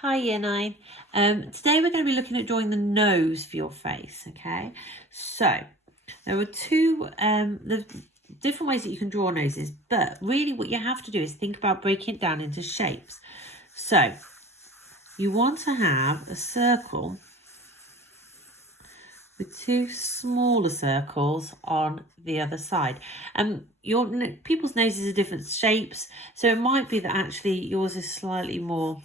Hi Year 9. Today we're going to be looking at drawing the nose for your face, okay? So, there are two the different ways that you can draw noses, but really what you have to do is think about breaking it down into shapes. So, you want to have a circle with two smaller circles on the other side. People's noses are different shapes, so it might be that actually yours is slightly more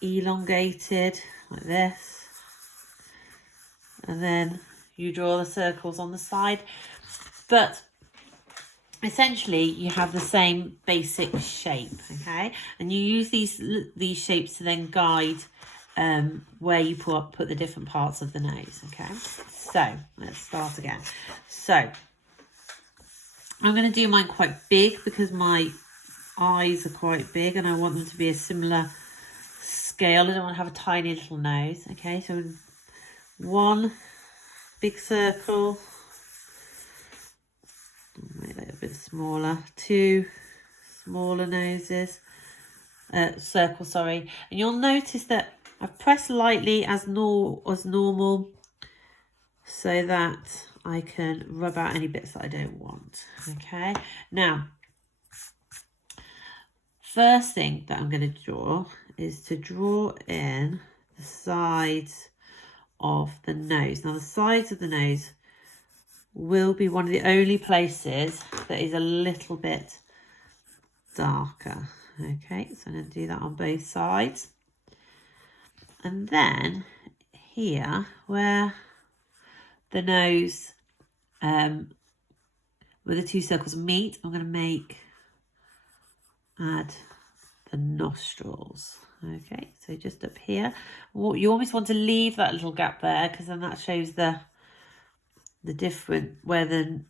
elongated like this, and then you draw the circles on the side, but essentially you have the same basic shape, okay? And you use these shapes to then guide where you put the different parts of the nose, okay? So let's start again. So I'm going to do mine quite big because my eyes are quite big and I want them to be a similar scale. I don't want to have a tiny little nose. Okay, so one big circle, make that a bit smaller, two smaller noses, circles, sorry, and you'll notice that I've pressed lightly as normal so that I can rub out any bits that I don't want. Okay, now first thing that I'm going to draw is to draw in the sides of the nose. Now the sides of the nose will be one of the only places that is a little bit darker. Okay, so I'm going to do that on both sides. And then here where the nose where the two circles meet, I'm going to add the nostrils. Okay, so just up here, you almost want to leave that little gap there because then that shows the different where the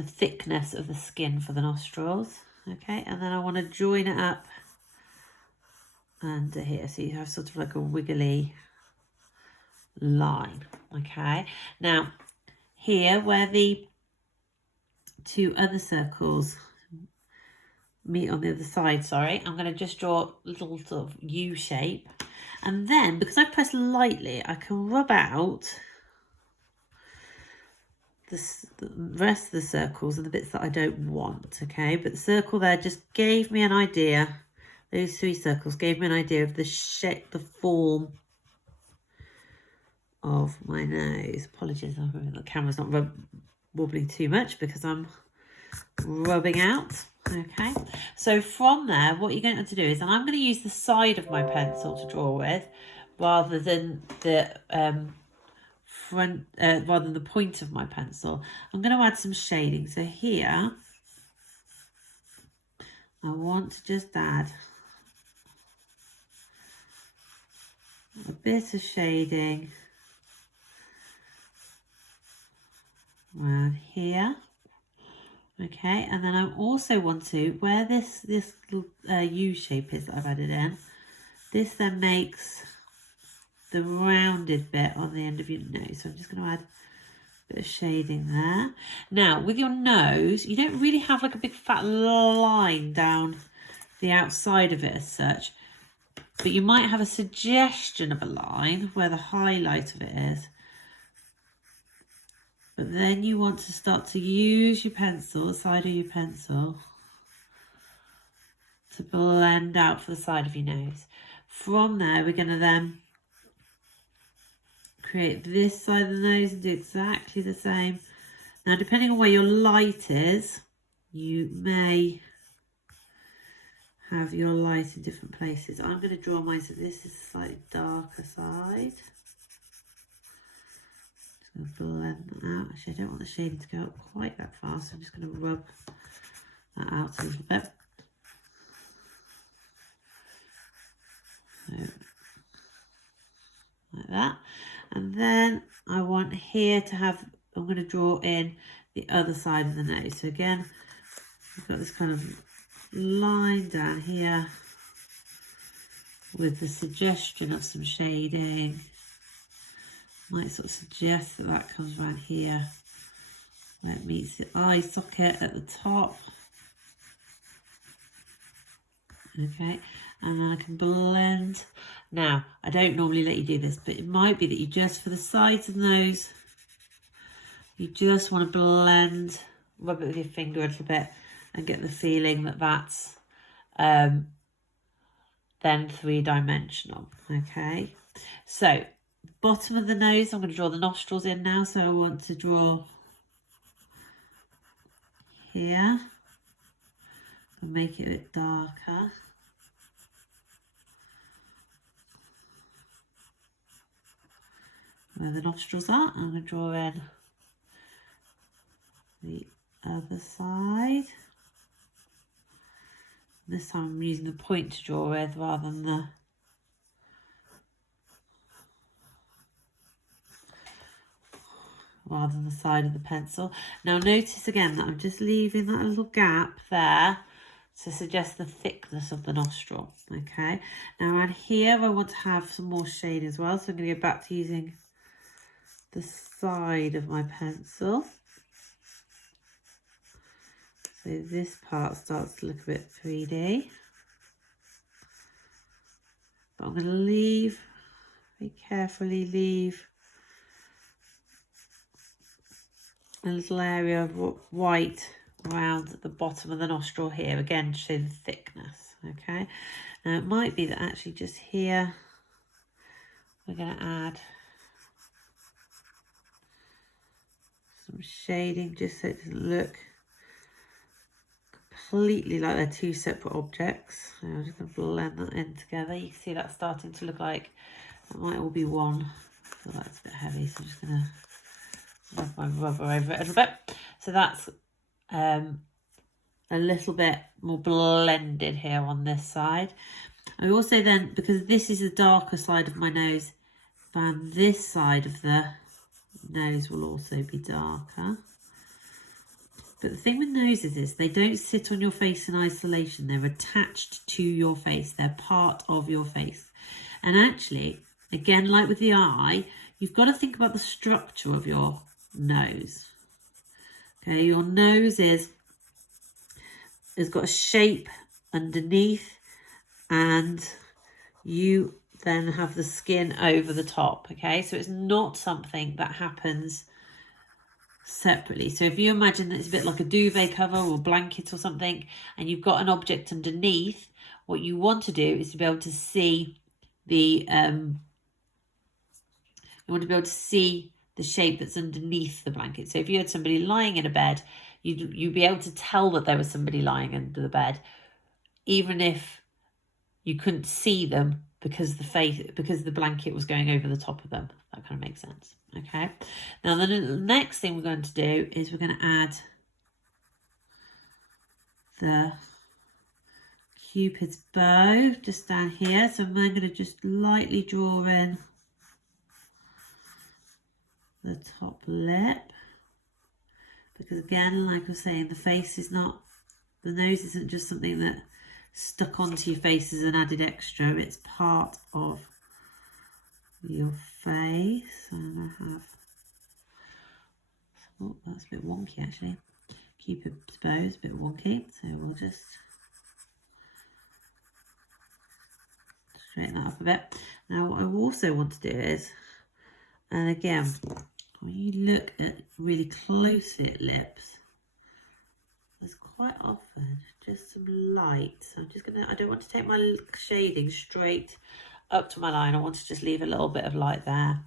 thickness of the skin for the nostrils. Okay, and then I want to join it up under here so you have sort of like a wiggly line. Okay, now here where the two other circles meet on the other side, sorry, I'm going to just draw a little sort of U shape, and then because I press lightly I can rub out the rest of the circles and the bits that I don't want. Okay, but the circle there just gave me an idea, those three circles gave me an idea of the shape, the form of my nose. Apologies, the camera's not wobbling too much because I'm rubbing out. Okay, so from there what you're going to have to do is, and I'm going to use the side of my pencil to draw with rather than the rather than the point of my pencil. I'm going to add some shading. So here I want to just add a bit of shading around here. Okay, and then I also want to, where this U shape is that I've added in, this then makes the rounded bit on the end of your nose. So I'm just going to add a bit of shading there. Now with your nose, you don't really have like a big fat line down the outside of it as such, but you might have a suggestion of a line where the highlight of it is. But then you want to start to use your pencil, the side of your pencil, to blend out for the side of your nose. From there, we're going to then create this side of the nose and do exactly the same. Now, depending on where your light is, you may have your light in different places. I'm going to draw mine so this is a slightly darker side. Blend that out. Actually, I don't want the shading to go up quite that far, so I'm just going to rub that out a little bit. So, like that. And then I want here to have, I'm going to draw in the other side of the nose. So again, I've got this kind of line down here with the suggestion of some shading. Might sort of suggest that that comes around here where it meets the eye socket at the top. Okay, and then I can blend. Now, I don't normally let you do this, but it might be that you just, for the sides of the nose, you just want to blend, rub it with your finger a little bit and get the feeling that that's then three-dimensional. Okay, so bottom of the nose, I'm going to draw the nostrils in now. So I want to draw here and make it a bit darker. Where the nostrils are, I'm going to draw in the other side. This time I'm using the point to draw with rather than the side of the pencil. Now notice again that I'm just leaving that little gap there to suggest the thickness of the nostril. Okay, now around here I want to have some more shade as well, so I'm going to go back to using the side of my pencil. So this part starts to look a bit 3D. But I'm going to leave, very carefully leave a little area of white around the bottom of the nostril here, again to show the thickness. Okay, now it might be that actually just here we're going to add some shading just so it doesn't look completely like they're two separate objects. So I'm just going to blend that in together. You can see that's starting to look like that might all be one. I feel like it's a bit heavy, so I'm just going to rub my rubber over it a little bit. So that's a little bit more blended here on this side. I also then, because this is the darker side of my nose, and this side of the nose will also be darker. But the thing with noses is they don't sit on your face in isolation. They're attached to your face. They're part of your face. And actually, again, like with the eye, you've got to think about the structure of your nose. Okay, your nose has got a shape underneath, and you then have the skin over the top. Okay, so it's not something that happens separately. So if you imagine that it's a bit like a duvet cover or blanket or something, and you've got an object underneath, what you want to do is to be able to see the the shape that's underneath the blanket. So if you had somebody lying in a bed, you'd be able to tell that there was somebody lying under the bed, even if you couldn't see them because the blanket was going over the top of them. That kind of makes sense. Okay, now the next thing we're going to do is we're going to add the Cupid's bow just down here. So I'm then going to just lightly draw in the top lip, because again, like I was saying, the nose isn't just something that stuck onto your face as an added extra. It's part of your face. So I'm going to have, oh, that's a bit wonky actually. Cupid's bow is a bit wonky, so we'll just straighten that up a bit. Now what I also want to do is, and again, when you look at really closely at lips, there's quite often just some light. So I'm just gonna, I don't want to take my shading straight up to my line. I want to just leave a little bit of light there.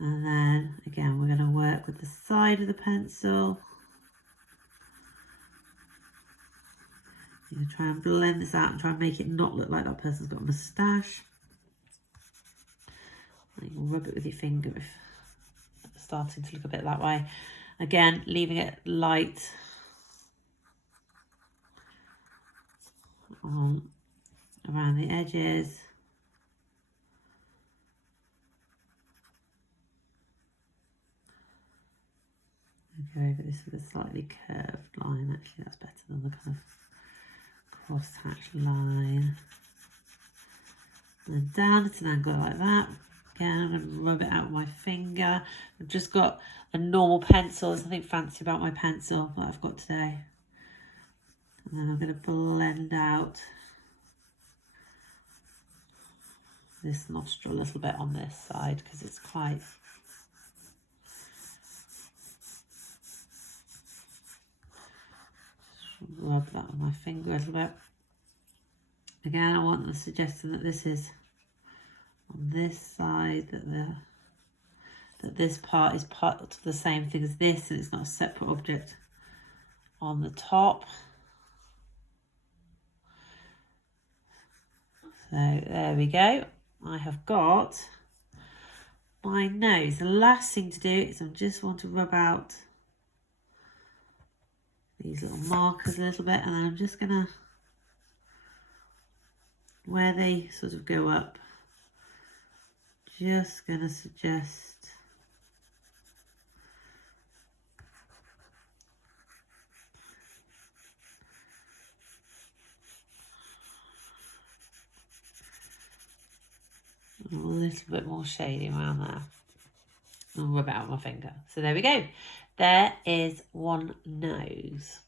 And then again, we're going to work with the side of the pencil. I'm going to try and blend this out and try and make it not look like that person's got a moustache. You can rub it with your finger if it's starting to look a bit that way. Again, leaving it light on around the edges. Go over this with a slightly curved line. Actually, that's better than the kind of cross-hatch line. And down at an angle like that. Again, I'm going to rub it out with my finger. I've just got a normal pencil. There's nothing fancy about my pencil that I've got today. And then I'm going to blend out this nostril a little bit on this side because it's quite... Rub that with my finger a little bit. Again, I want the suggestion that this is on this side, that this part is part of the same thing as this, and it's not a separate object on the top. So there we go. I have got my nose. The last thing to do is I just want to rub out these little markers a little bit, and then I'm just gonna, where they sort of go up, just gonna suggest a little bit more shading around there. I'll rub it out with my finger. So there we go. There is one nose.